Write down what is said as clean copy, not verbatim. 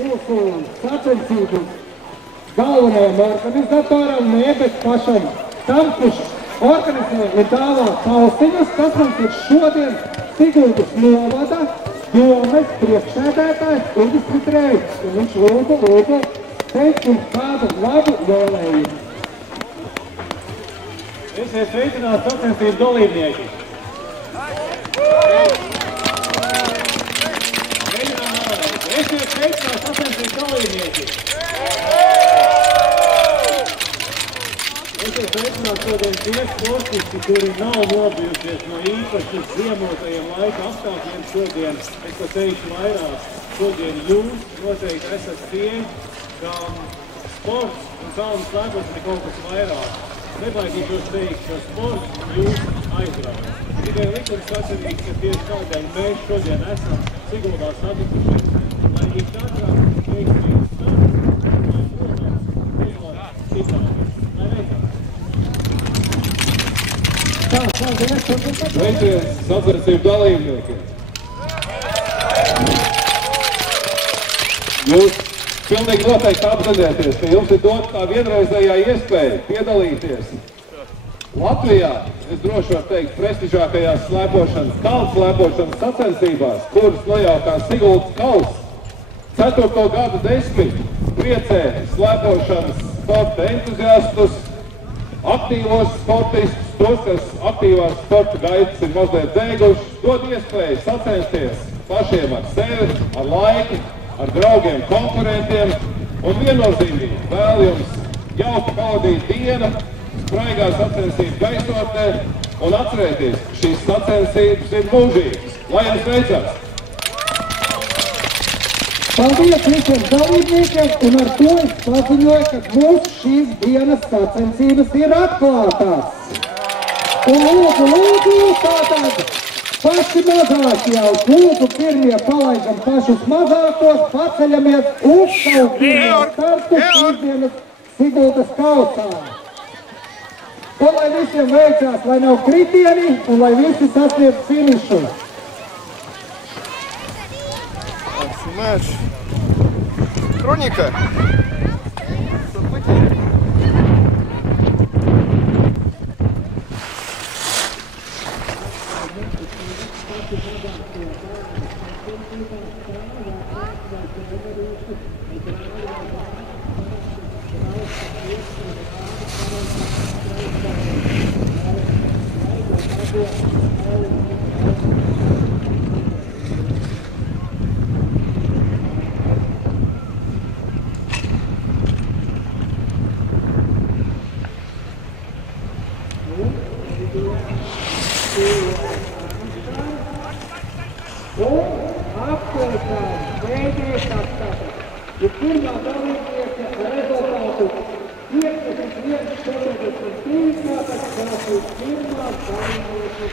Mūsu sacensību galvenajam organizatoram, bet pašam tam, kurš organizē Litāvā Paustiņas, kas mums ir šodien Siguldas novada domes priekšsēdētājs Uldis Mitrējs. Un viņš lūdzu teikt mums kādu labu vēlējumu. Esiet sveicināti sacensību dalībnieki! Esiet sveicināti sacensību dalībnieki! Esiet sveicināti šodien tie sportisti, kuri nav nobijušies no īpaši ziemotajiem laika apstākļiem šodien. Es to teikšu vairāk. Šodien jūs noteikti esat tie, kam sports un kalnu slēpums ir kaut kas vairāk. Nebaidīšos teikt, ka sports jūs aizrauj. Tikai likums atcerīgs, ka tieši tādēļ mēs šodien esam Siguldā satikušies, lai ik katrā veiksmīgu startu, lai, protams, Sveiciens sacensību dalībniekiem! Jūs pilnīgi noteikti apzināties, ka jums ir dota tā vienreizējā iespēja piedalīties Latvijā, es droši varu teikt, prestižākajās kalnu slēpošanas sacensībās, kuras nojaukā Siguldas kauss. 4. gadu desmitu priecē slēpošanas sporta entuziastus, aktīvos sportistus, tos, kas aktīvās sporta gaitas ir mazliet beiguši, dod iespēju sacensties pašiem ar sevi, ar laiku, ar draugiem, konkurentiem un viennozīmīgi vēl jums jauki pavadīt dienu, spraigā sacensību gaisotnē un atcerēties, šīs sacensības ir mūžīgas. Lai jums veicās! Paldies visiem dalībniekiem, un ar to es paziņoju, ka mūsu šīs dienas sacensības ir atklātās. Un lūdzu, tātad paši mazāki jau, lūdzu pirmie palaidam pašus mazākos, paceļamies uz savu pirmo startu šīs dienas Siguldas kausā. Un lai visiem veicās, lai nav kritieni, un lai visi sasniedz finišu. Снимаешь Хроника. Pirmā dalībniece rezultātu 51-43, tātad tā ir pirmā dalībniece.